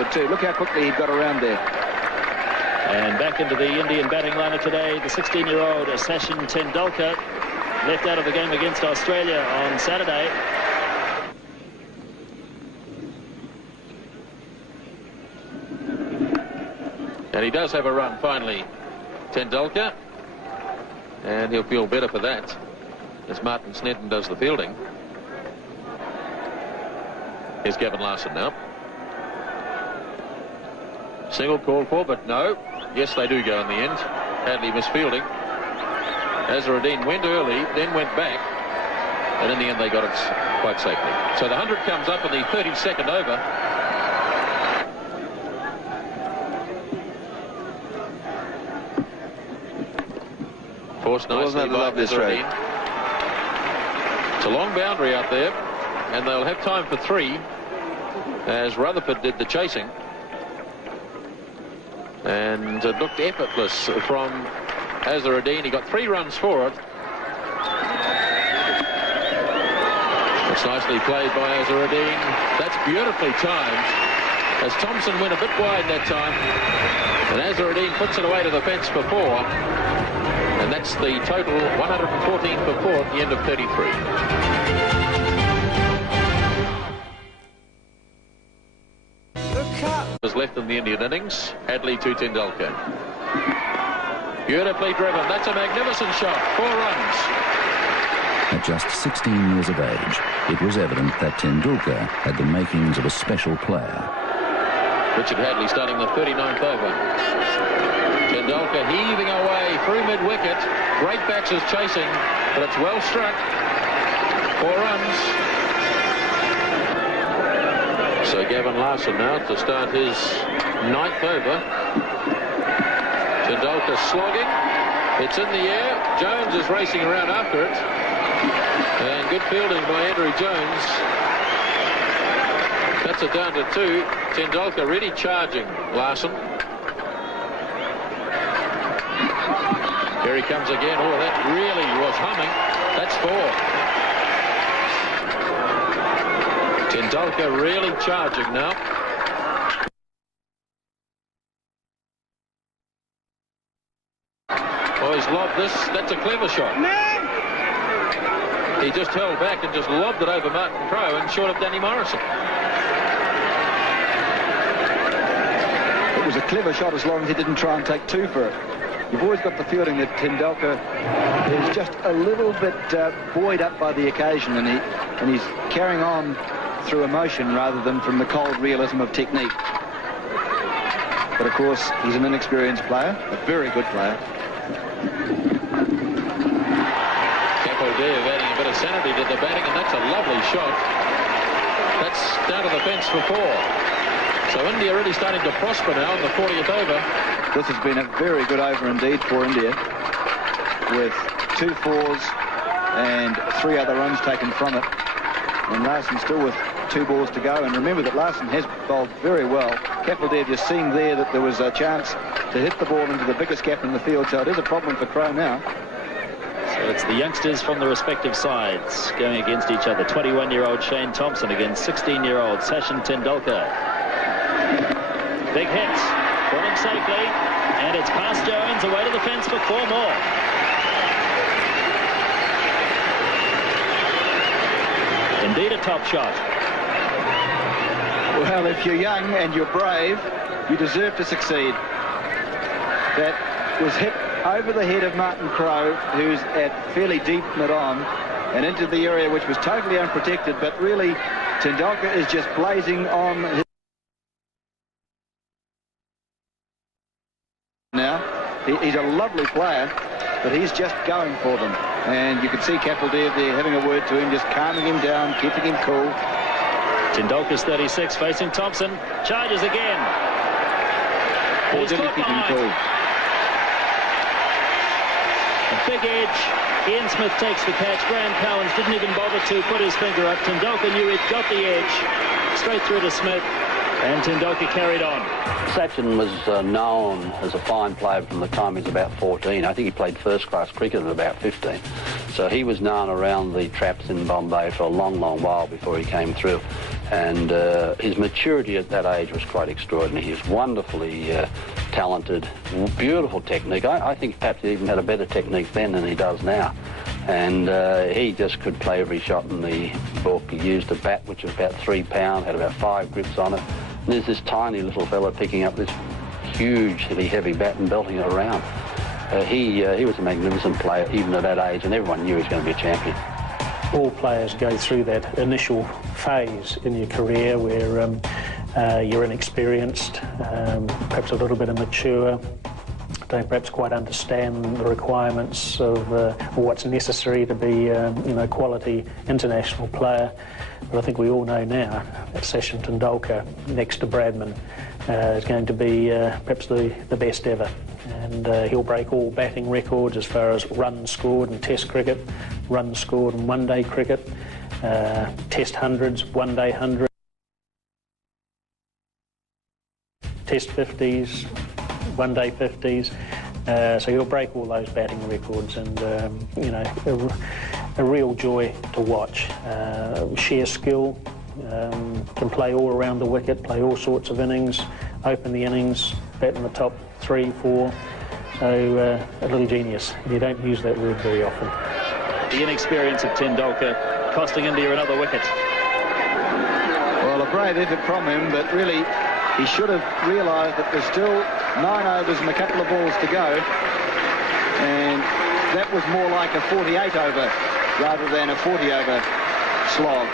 backward too. Look how quickly he got around there. And back into the Indian batting lineup today, the 16-year-old Sachin Tendulkar, left out of the game against Australia on Saturday. And he does have a run finally, Tendulkar, and he'll feel better for that as Martin Snedden does the fielding. Here's Gavin Larson now. Single called for, but no. Yes, they do go in the end. Hadley misfielding. Azharuddin went early, then went back, and in the end they got it quite safely. So the 100 comes up in the 32nd over. Forced nicely by Azharuddin. It's a long boundary out there, and they'll have time for 3, as Rutherford did the chasing. And it looked effortless from Azharuddin. He got 3 runs for it. It's nicely played by Azharuddin. That's beautifully timed, as Thompson went a bit wide that time, and Azharuddin puts it away to the fence for 4. And that's the total, 114 for 4 at the end of 33. Was left in the Indian innings. Hadley to Tendulkar. Beautifully driven. That's a magnificent shot. 4 runs. At just 16 years of age, it was evident that Tendulkar had the makings of a special player. Richard Hadley starting the 39th over. Tendulkar heaving away through mid-wicket. Great batsers chasing, but it's well struck. 4 runs. So Gavin Larson now to start his 9th over. Tendulkar slogging. It's in the air. Jones is racing around after it. And good fielding by Andrew Jones. That's it down to 2. Tendulkar really charging Larson. Here he comes again. Oh, that really was humming. That's 4. Tendulkar really charging now. Oh, he's lobbed this. That's a clever shot. He just held back and just lobbed it over Martin Crowe and short of Danny Morrison. It was a clever shot as long as he didn't try and take 2 for it. You've always got the feeling that Tendulkar is just a little bit buoyed up by the occasion, and he's carrying on through emotion rather than from the cold realism of technique. But of course, he's an inexperienced player, a very good player. Kapildev adding a bit of sanity to the batting, and that's a lovely shot. That's down to the fence for 4. So India really starting to prosper now in the 40th over. This has been a very good over indeed for India, with 2 4s and 3 other runs taken from it. And Larson still with 2 balls to go. And remember that Larson has bowled very well. Kapildev just seeing there that there was a chance to hit the ball into the biggest gap in the field. So it is a problem for Crowe now. So it's the youngsters from the respective sides going against each other. 21-year-old Shane Thompson against 16-year-old Sachin Tendulkar. Big hits. Bowling safely. And it's past Jones, away to the fence for 4 more. Indeed a top shot. Well, if you're young and you're brave, you deserve to succeed. That was hit over the head of Martin Crowe, who's at fairly deep mid-on, and into the area which was totally unprotected, but really Tendulkar is just blazing on his... Now, he's a lovely player, but he's just going for them. And you can see Kapildev there having a word to him, just calming him down, keeping him cool. Tendulkar's 36, facing Thompson. Charges again. Or did he keep him cool? A big edge. Ian Smith takes the catch. Graham Cowans didn't even bother to put his finger up. Tendulkar knew he'd got the edge. Straight through to Smith. And Tendulkar carried on. Sachin was known as a fine player from the time he was about 14. I think he played first-class cricket at about 15. So he was known around the traps in Bombay for a long, long while before he came through. And his maturity at that age was quite extraordinary. He was wonderfully talented, beautiful technique. I think perhaps he even had a better technique then than he does now. And he just could play every shot in the book. He used a bat which was about 3 pounds, had about 5 grips on it. And there's this tiny little fella picking up this hugely heavy bat and belting it around. He was a magnificent player even at that age, and everyone knew he was going to be a champion. All players go through that initial phase in your career where you're inexperienced, perhaps a little bit immature, don't perhaps quite understand the requirements of what's necessary to be a quality international player. But I think we all know now that Sachin Tendulkar, next to Bradman, is going to be perhaps the best ever. And he'll break all batting records as far as runs scored in Test cricket, runs scored in one-day cricket, Test hundreds, one-day hundreds, Test 50s, one-day 50s. So he'll break all those batting records, and a real joy to watch. Sheer skill, can play all around the wicket, play all sorts of innings, open the innings, bat in the top 3, 4. So a little genius. You don't use that word very often. The inexperience of Tendulkar costing India another wicket. Well, a brave effort from him, but really he should have realised that there's still 9 overs and a couple of balls to go, and that was more like a 48 over rather than a 40 over slog.